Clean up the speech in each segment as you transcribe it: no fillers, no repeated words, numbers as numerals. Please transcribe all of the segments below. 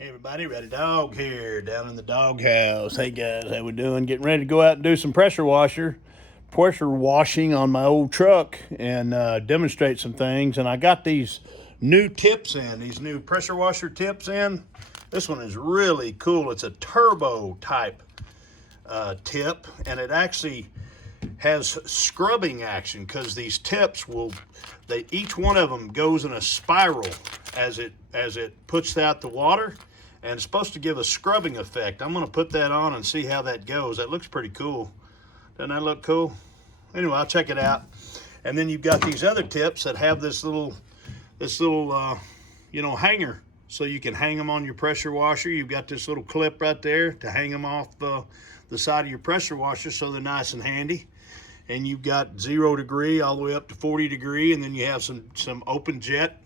Hey everybody, Rowdydawg here, down in the doghouse. Hey guys, how we doing? Getting ready to go out and do some pressure washing on my old truck and demonstrate some things. And I got these new tips in, these new pressure washer tips in. This one is really cool. It's a turbo type tip, and it actually has scrubbing action because these tips each one of them goes in a spiral as it puts out the water, and it's supposed to give a scrubbing effect. I'm going to put that on and see how that goes. That looks pretty cool. Doesn't that look cool? Anyway, I'll check it out. And then you've got these other tips that have this little hanger, so you can hang them on your pressure washer. You've got this little clip right there to hang them off the side of your pressure washer, so they're nice and handy. And you've got 0 degree all the way up to 40 degree, and then you have some open jet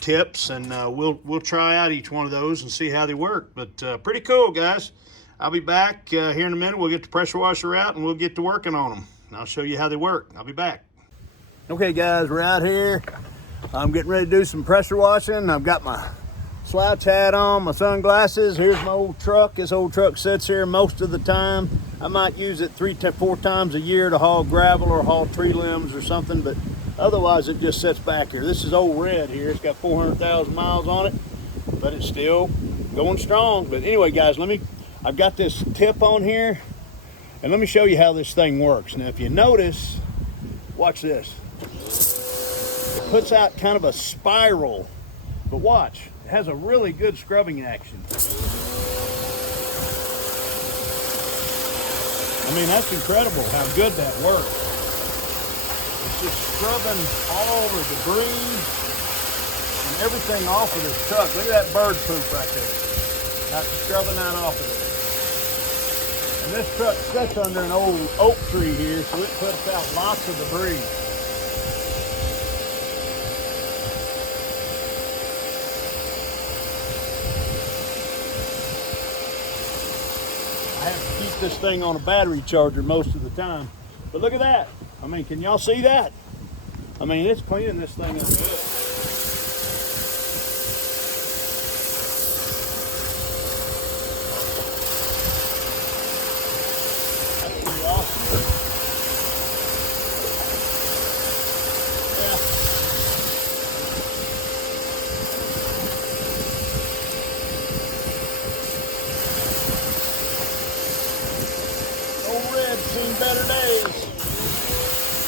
tips, and we'll try out each one of those and see how they work. But pretty cool, guys. I'll be back here in a minute. We'll get the pressure washer out and we'll get to working on them. And I'll show you how they work. I'll be back. Okay, guys, we're out here. I'm getting ready to do some pressure washing. I've got my slouch hat on, my sunglasses. Here's my old truck. This old truck sits here most of the time. I might use it 3 to 4 times a year to haul gravel or haul tree limbs or something, but otherwise it just sits back here. This is old red here. It's got 400,000 miles on it, but it's still going strong. But anyway, guys, I've got this tip on here, and let me show you how this thing works. Now, if you notice, watch this. It puts out kind of a spiral, but watch. It has a really good scrubbing action. I mean, that's incredible how good that works. It's just scrubbing all the debris and everything off of this truck. Look at that bird poop right there. That's scrubbing that off of it. And this truck sits under an old oak tree here, so it puts out lots of debris. I have to keep this thing on a battery charger most of the time. But look at that. I mean, can y'all see that? I mean, it's cleaning this thing up good. That's pretty awesome. Yeah. Old Red's seen better days.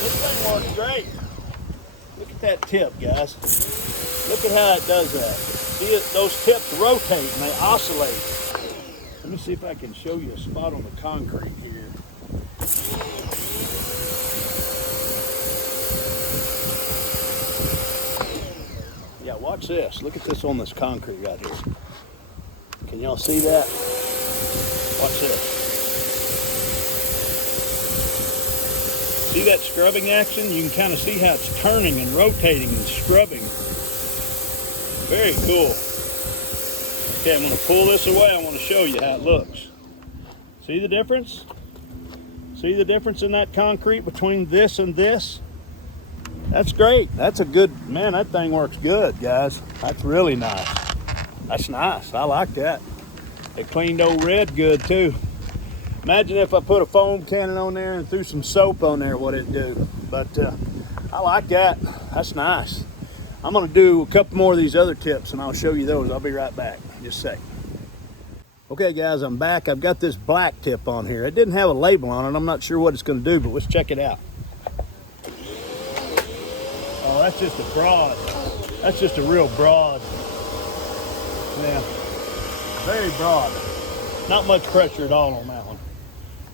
This thing works great. Look at that tip, guys. Look at how it does that. See, those tips rotate and they oscillate. Let me see if I can show you a spot on the concrete here. Yeah, watch this. Look at this on this concrete right here. Can y'all see that? Watch this. See that scrubbing action? You can kind of see how it's turning and rotating and scrubbing. Very cool. Okay, I'm going to pull this away. I want to show you how it looks. See the difference? See the difference in that concrete between this and this? That's great. That's a good, man, that thing works good, guys. That's really nice. That's nice. I like that. It cleaned old Red good too. Imagine if I put a foam cannon on there and threw some soap on there, what it'd do. But I like that. That's nice. I'm going to do a couple more of these other tips, and I'll show you those. I'll be right back. Just a sec. Okay, guys, I'm back. I've got this black tip on here. It didn't have a label on it. I'm not sure what it's going to do, but let's check it out. Oh, that's just a broad. That's just a real broad. Yeah, very broad. Not much pressure at all on that one.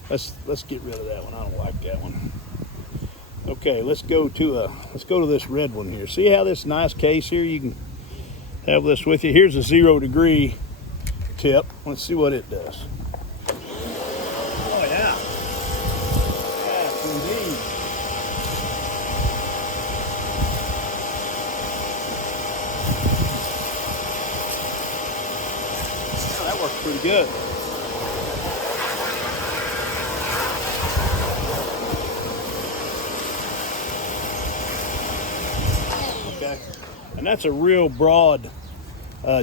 Let's get rid of that one. I don't like that one. Okay, let's go to this red one here. See how this nice case here? You can have this with you. Here's a 0 degree tip. Let's see what it does. Oh yeah. Yes, indeed. Yeah, that works pretty good. And that's a real broad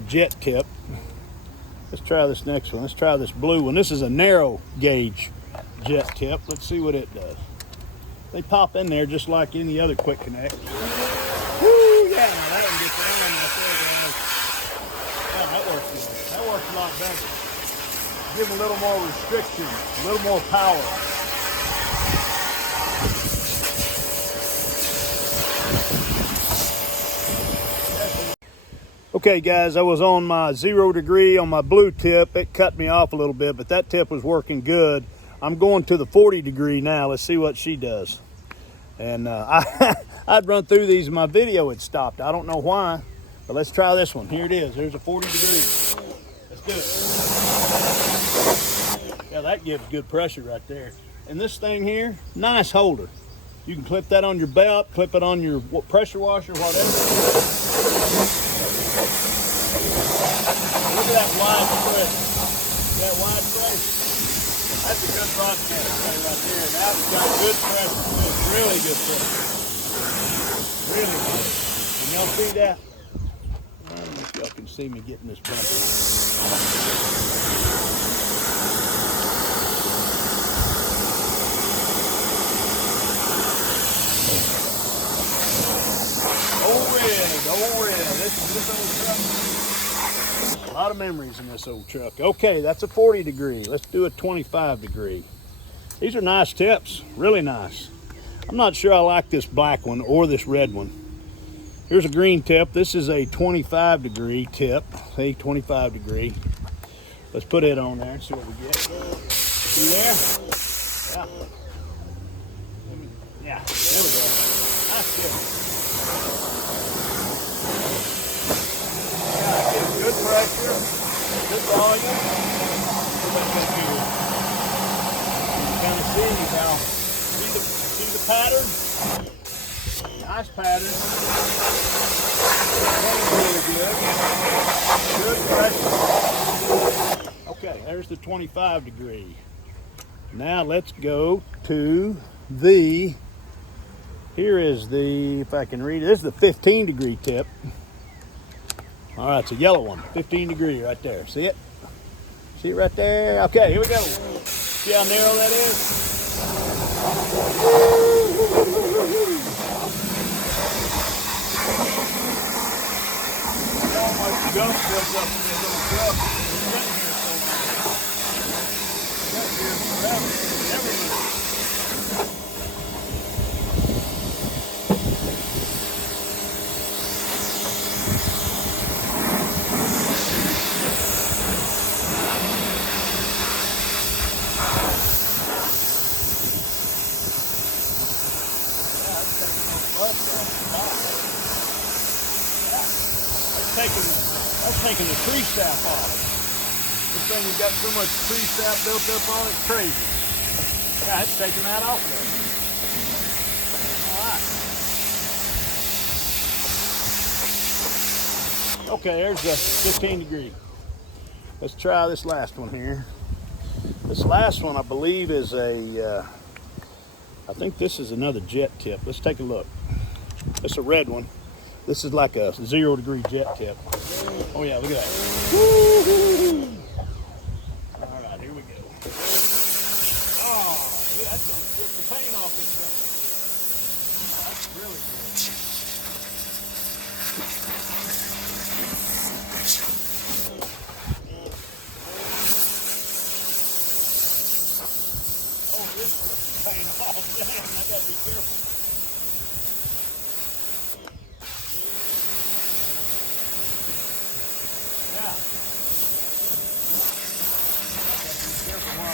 jet tip. Let's try this next one. Let's try this blue one. This is a narrow gauge jet tip. Let's see what it does. They pop in there just like any other quick connect. Woo, yeah, that one gets on right there, guys. Yeah, that works good. That works a lot better. Give them a little more restriction, a little more power. Okay guys, I was on my 0 degree on my blue tip. It cut me off a little bit, but that tip was working good. I'm going to the 40 degree now. Let's see what she does. And I'd run through these in my video, it stopped. I don't know why, but let's try this one. Here it is, there's a 40 degree. Let's do it. Yeah, that gives good pressure right there. And this thing here, nice holder. You can clip that on your belt, clip it on your pressure washer, whatever. Look at that wide press. That wide press. That's a good broadcast right there. Now it's got good pressure. It's really good pressure. Really good. Can y'all see that? I don't know if y'all can see me getting this pressure. Old red. This old truck. A lot of memories in this old truck. Okay, that's a 40 degree. Let's do a 25 degree. These are nice tips, really nice. I'm not sure I like this black one or this red one. Here's a green tip. This is a 25 degree tip. Hey, 25 degree. Let's put it on there and see what we get. See there? Yeah. Yeah, there we go. Nice tip. Good pressure, good volume. You kind of see now. See the pattern? Nice pattern. Really good. Good pressure. Okay, there's the 25 degree. Now let's go to the, here is the, if I can read it, this is the 15 degree tip. All right, it's a yellow one, 15 degree right there. See it? See it right there? Okay, here we go. See how narrow that is? How much gunk built up in this little truck. It's been here so long. It's been here forever. Everything. That's taking the tree sap off. This thing has got so much tree sap built up on it, it's crazy. Yeah, it's taking that off there. All right. Okay, there's the 15 degree. Let's try this last one here. This last one, I believe, is a, I think this is another jet tip. Let's take a look. It's a red one. This is like a 0 degree jet tip. Oh yeah, look at that. Woo-hoo-hoo. All right, here we go. Oh, yeah, that's gonna strip the paint off this thing. Oh, that's really good. Oh, this strips the paint off. Dang, I gotta be careful.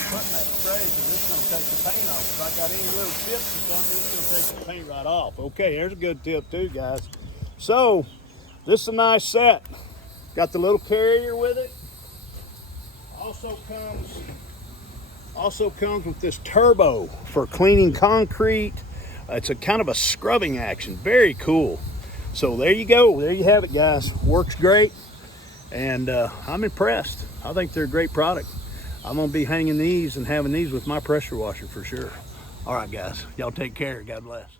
Putting that spray because it's going to take the paint off. If I got any little tips or something, it's going to take the paint right off. Okay, there's a good tip too, guys. So, this is a nice set. Got the little carrier with it. Also comes with this turbo for cleaning concrete. It's a kind of a scrubbing action. Very cool. So there you go. There you have it, guys. Works great. And I'm impressed. I think they're a great product. I'm gonna be hanging these and having these with my pressure washer for sure. All right, guys, y'all take care. God bless.